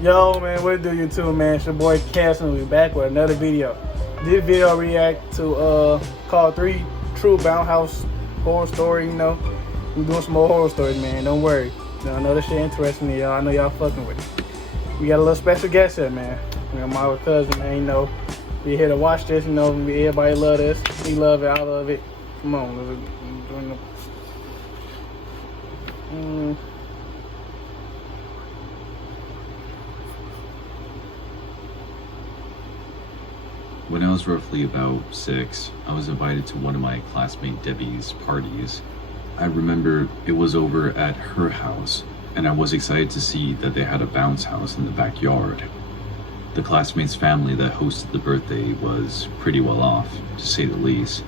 Yo, man, what it do, you too, man? It's your boy Cass, and we back with another video. This video react to called 3 True Bounce House Horror Story. You know, we doing some more horror stories, man. Don't worry. I know this shit interesting to y'all. I know y'all fucking with it. We got a little special guest here, man. You know, my cousin, man. You know, we here to watch this. You know, everybody love this. We love it. I love it. Come on, When I was roughly about 6, I was invited to one of my classmate Debbie's parties. I remember it was over at her house, and I was excited to see that they had a bounce house in the backyard. The classmate's family that hosted the birthday was pretty well off, to say the least,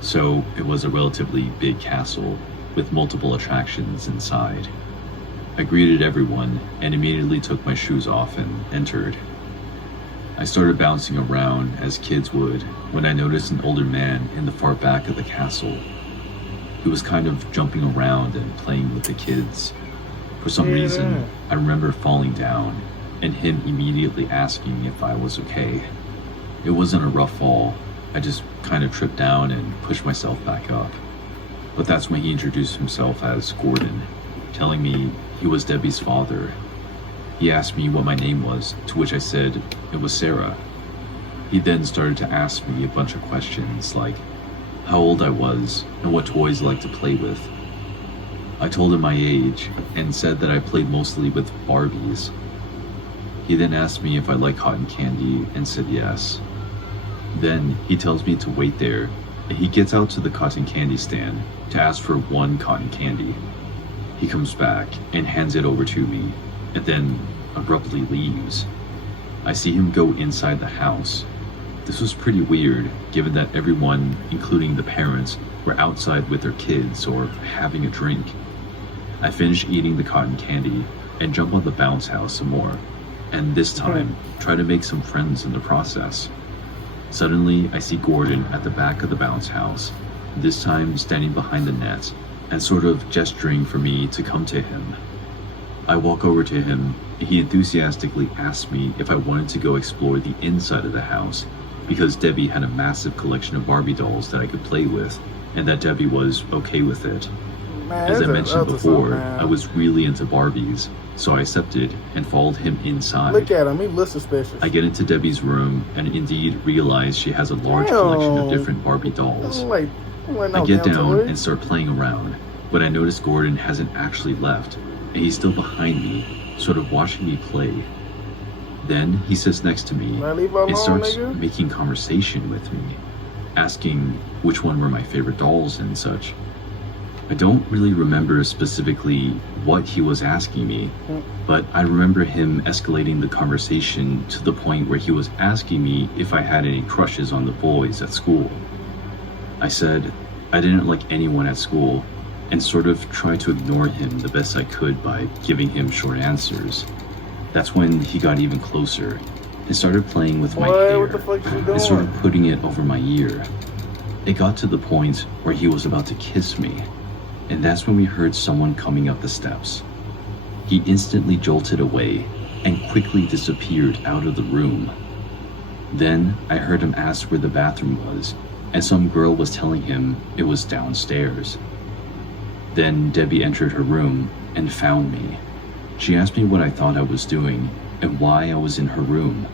so it was a relatively big castle with multiple attractions inside. I greeted everyone and immediately took my shoes off and entered. I started bouncing around as kids would when I noticed an older man in the far back of the castle. He was kind of jumping around and playing with the kids. For some reason, I remember falling down and him immediately asking if I was okay. It wasn't a rough fall. I just kind of tripped down and pushed myself back up. But that's when he introduced himself as Gordon, telling me he was Debbie's father. He asked me what my name was, to which I said it was Sarah. He then started to ask me a bunch of questions like how old I was and what toys I liked to play with. I told him my age and said that I played mostly with Barbies. He then asked me if I liked cotton candy and said yes. Then he tells me to wait there, and he gets out to the cotton candy stand to ask for one cotton candy. He comes back and hands it over to me, and then abruptly leaves. I see him go inside the house. This was pretty weird, given that everyone, including the parents, were outside with their kids or having a drink. I finish eating the cotton candy and jump on the bounce house some more, and this time try to make some friends in the process. Suddenly, I see Gordon at the back of the bounce house, this time standing behind the net and sort of gesturing for me to come to him. I walk over to him, and he enthusiastically asks me if I wanted to go explore the inside of the house because Debbie had a massive collection of Barbie dolls that I could play with, and that Debbie was okay with it. man, As I mentioned before, man. I was really into Barbies, so I accepted and followed him inside. Look at him, he looks suspicious. I get into Debbie's room and indeed realize she has a large collection of different Barbie dolls. I get down and start playing around, but I notice Gordon hasn't actually left, and he's still behind me, sort of watching me play. Then he sits next to me and starts making conversation with me, asking which one were my favorite dolls and such. I don't really remember specifically what he was asking me, but I remember him escalating the conversation to the point where he was asking me if I had any crushes on the boys at school. I said I didn't like anyone at school, and sort of tried to ignore him the best I could by giving him short answers. That's when he got even closer and started playing with my hair and sort of putting it over my ear. It got to the point where he was about to kiss me, and that's when we heard someone coming up the steps. He instantly jolted away and quickly disappeared out of the room. Then I heard him ask where the bathroom was, and some girl was telling him it was downstairs. Then Debbie entered her room and found me. She asked me what I thought I was doing and why I was in her room.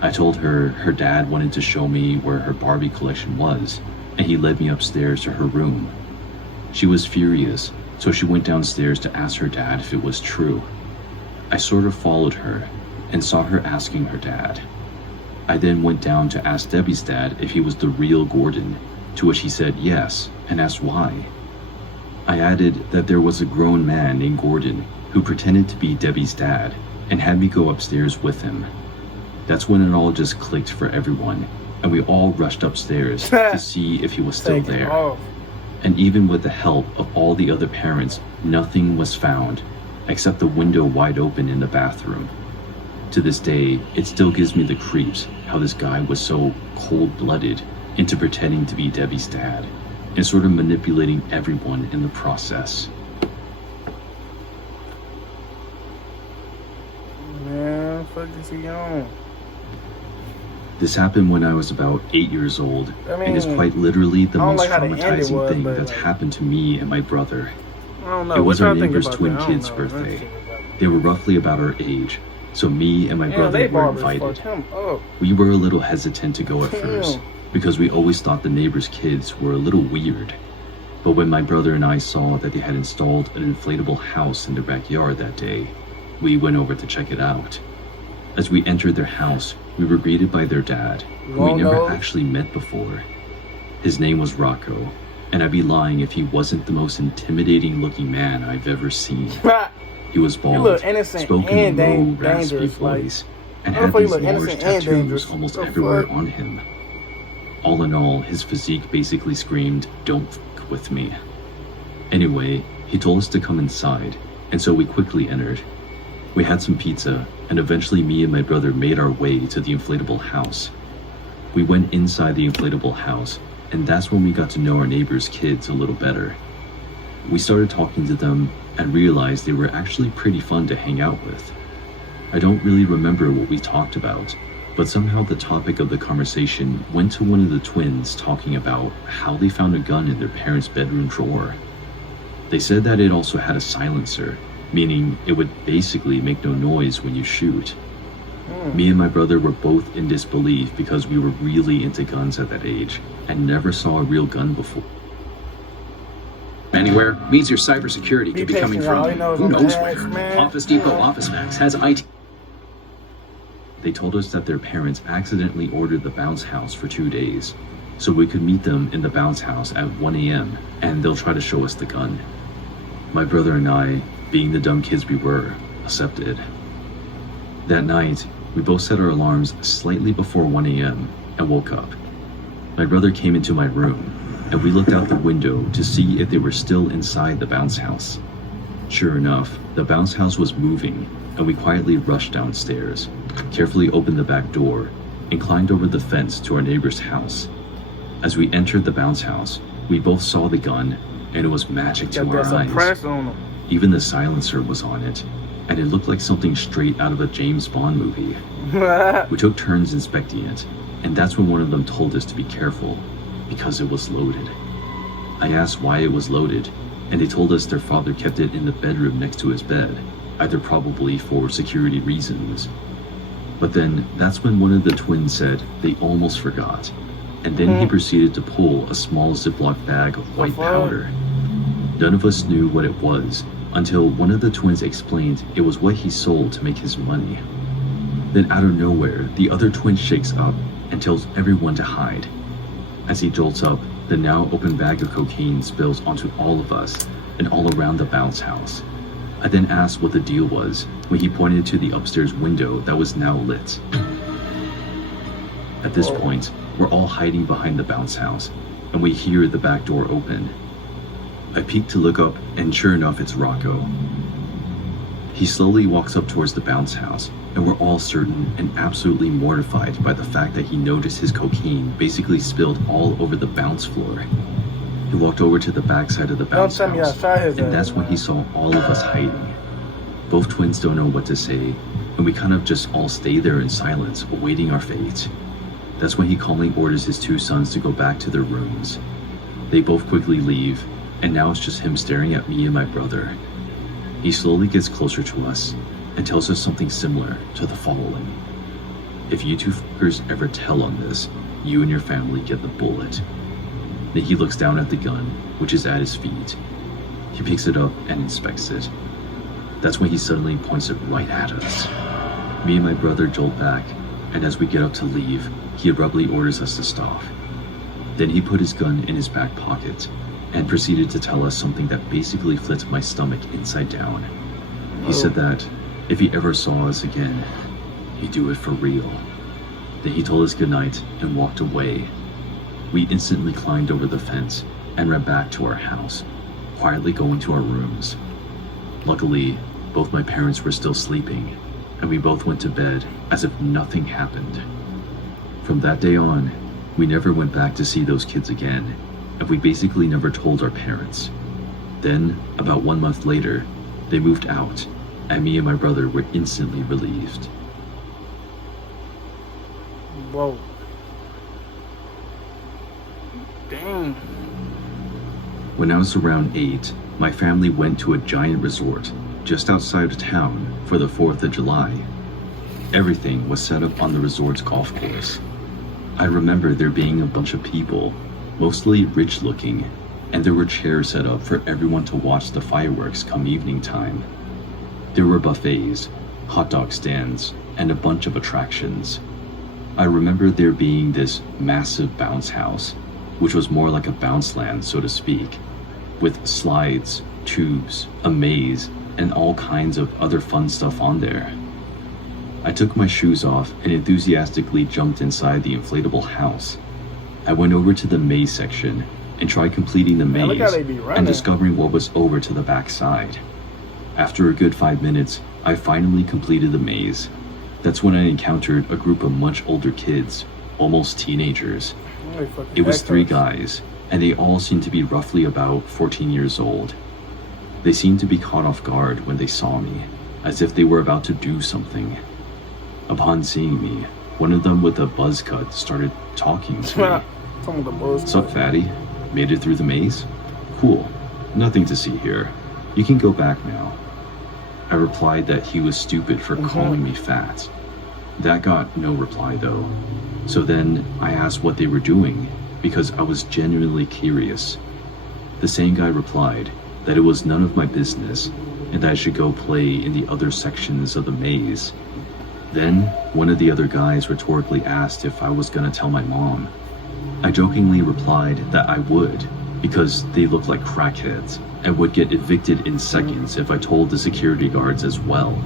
I told her her dad wanted to show me where her Barbie collection was, and he led me upstairs to her room. She was furious, so she went downstairs to ask her dad if it was true. I sort of followed her and saw her asking her dad. I then went down to ask Debbie's dad if he was the real Gordon, to which he said yes and asked why. I added that there was a grown man named Gordon who pretended to be Debbie's dad and had me go upstairs with him. That's when it all just clicked for everyone, and we all rushed upstairs to see if he was still there. And even with the help of all the other parents, nothing was found except the window wide open in the bathroom. To this day, it still gives me the creeps how this guy was so cold-blooded into pretending to be Debbie's dad and sort of manipulating everyone in the process. Man, fuck is he on? This happened when I was about 8 years old, and is quite literally the most traumatizing thing that's happened to me and my brother. I don't know. It was our neighbor's twin kid's birthday. They were roughly about our age, so me and my brother were invited. We were a little hesitant to go at first, because we always thought the neighbor's kids were a little weird. But when my brother and I saw that they had installed an inflatable house in their backyard that day, we went over to check it out. As we entered their house, we were greeted by their dad, who we never actually met before. His name was Rocco, and I'd be lying if he wasn't the most intimidating looking man I've ever seen. He was bald, spoke in a low, raspy voice, and had these large tattoos almost everywhere on him. All in all, his physique basically screamed, "Don't f*** with me." Anyway, he told us to come inside, and so we quickly entered. We had some pizza, and eventually me and my brother made our way to the inflatable house. We went inside the inflatable house, and that's when we got to know our neighbor's kids a little better. We started talking to them and realized they were actually pretty fun to hang out with. I don't really remember what we talked about, but somehow the topic of the conversation went to one of the twins talking about how they found a gun in their parents' bedroom drawer. They said that it also had a silencer, meaning it would basically make no noise when you shoot. Me and my brother were both in disbelief because we were really into guns at that age and never saw a real gun before. Anywhere means your cybersecurity could be coming from who knows where. Office Depot Office Max has IT. They told us that their parents accidentally ordered the bounce house for 2 days, so we could meet them in the bounce house at 1 a.m. and they'll try to show us the gun. My brother and I, being the dumb kids we were, accepted. That night, we both set our alarms slightly before 1 a.m. and woke up. My brother came into my room, and we looked out the window to see if they were still inside the bounce house. Sure enough, the bounce house was moving, and we quietly rushed downstairs, carefully opened the back door, and climbed over the fence to our neighbor's house. As we entered the bounce house, we both saw the gun, and it was magic to our eyes. Even the silencer was on it, and it looked like something straight out of a James Bond movie. We took turns inspecting it, and that's when one of them told us to be careful, because it was loaded. I asked why it was loaded, and they told us their father kept it in the bedroom next to his bed, either probably for security reasons. But then that's when one of the twins said they almost forgot, and then he proceeded to pull a small Ziploc bag of white powder. None of us knew what it was until one of the twins explained it was what he sold to make his money. Then out of nowhere, the other twin shakes up and tells everyone to hide. As he jolts up, the now open bag of cocaine spills onto all of us and all around the bounce house. I then asked what the deal was when he pointed to the upstairs window that was now lit. At this point, we're all hiding behind the bounce house, and we hear the back door open. I peek to look up, and sure enough, it's Rocco. He slowly walks up towards the bounce house, and we're all certain and absolutely mortified by the fact that he noticed his cocaine basically spilled all over the bounce floor. He walked over to the backside of the bounce house, and that's when he saw all of us hiding. Both twins don't know what to say, and we kind of just all stay there in silence, awaiting our fate. That's when he calmly orders his two sons to go back to their rooms. They both quickly leave, and now it's just him staring at me and my brother. He slowly gets closer to us and tells us something similar to the following. If you two fuckers ever tell on this, you and your family get the bullet. Then he looks down at the gun, which is at his feet. He picks it up and inspects it. That's when he suddenly points it right at us. Me and my brother jolt back, and as we get up to leave, he abruptly orders us to stop. Then he put his gun in his back pocket and proceeded to tell us something that basically flipped my stomach inside down. He said that if he ever saw us again, he'd do it for real. Then he told us goodnight and walked away. We instantly climbed over the fence and ran back to our house, quietly going to our rooms. Luckily, both my parents were still sleeping, and we both went to bed as if nothing happened. From that day on, we never went back to see those kids again, and we basically never told our parents. Then, about 1 month later, they moved out, and me and my brother were instantly relieved. Whoa. Dang. When I was around 8, my family went to a giant resort just outside of town for the 4th of July. Everything was set up on the resort's golf course. I remember there being a bunch of people, mostly rich looking, and there were chairs set up for everyone to watch the fireworks come evening time. There were buffets, hot dog stands, and a bunch of attractions. I remember there being this massive bounce house, which was more like a bounce land, so to speak, with slides, tubes, a maze, and all kinds of other fun stuff on there. I took my shoes off and enthusiastically jumped inside the inflatable house. I went over to the maze section and tried completing the maze and discovering what was over to the back side. After a good 5 minutes, I finally completed the maze. That's when I encountered a group of much older kids, almost teenagers. It was 3 guys, and they all seemed to be roughly about 14 years old. They seemed to be caught off guard when they saw me, as if they were about to do something. Upon seeing me, one of them with a buzz cut started talking to me. "Sup, fatty? Made it through the maze? Cool. Nothing to see here. You can go back now." I replied that he was stupid for calling me fat. That got no reply though. So then I asked what they were doing because I was genuinely curious. The same guy replied that it was none of my business and that I should go play in the other sections of the maze. Then one of the other guys rhetorically asked if I was gonna tell my mom. I jokingly replied that I would because they looked like crackheads and would get evicted in seconds if I told the security guards as well.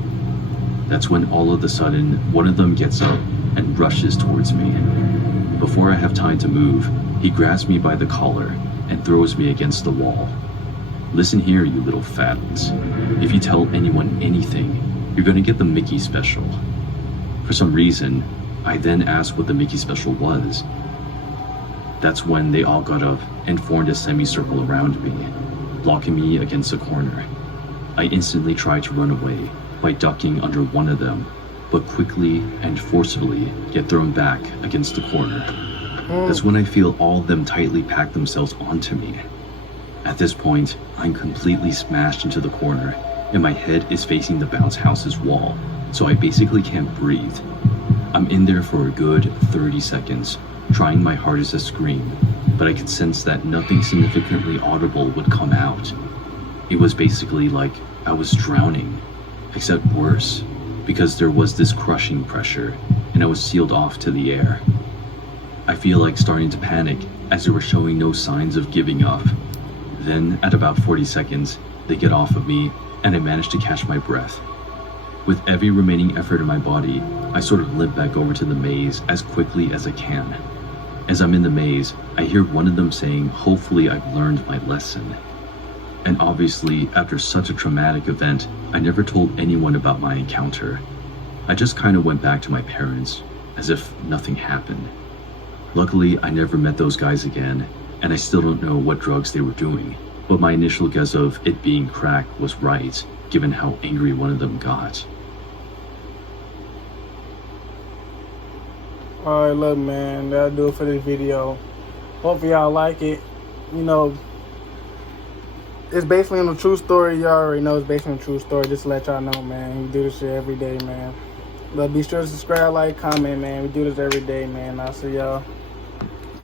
That's when all of a sudden one of them gets up and rushes towards me. Before I have time to move, he grabs me by the collar and throws me against the wall. "Listen here, you little fattens. If you tell anyone anything, you're gonna get the Mickey special." For some reason, I then asked what the Mickey special was. That's when they all got up and formed a semicircle around me, blocking me against a corner. I instantly tried to run away by ducking under one of them, but quickly and forcefully get thrown back against the corner. That's when I feel all of them tightly pack themselves onto me. At this point, I'm completely smashed into the corner, and my head is facing the bounce house's wall, so I basically can't breathe. I'm in there for a good 30 seconds, trying my hardest to scream, but I could sense that nothing significantly audible would come out. It was basically like I was drowning, except worse, because there was this crushing pressure, and I was sealed off to the air. I feel like starting to panic as they were showing no signs of giving up. Then, at about 40 seconds, they get off of me, and I manage to catch my breath. With every remaining effort in my body, I sort of limp back over to the maze as quickly as I can. As I'm in the maze, I hear one of them saying, "Hopefully I've learned my lesson." And obviously, after such a traumatic event, I never told anyone about my encounter. I just kind of went back to my parents, as if nothing happened. Luckily, I never met those guys again, and I still don't know what drugs they were doing, but my initial guess of it being crack was right, given how angry one of them got. Alright, look, man, that'll do it for this video. Hopefully y'all like it. You know, it's basically on a true story. Y'all already know it's based on a true story. Just to let y'all know, man. We do this shit every day, man. But be sure to subscribe, like, comment, man. We do this every day, man. I'll see y'all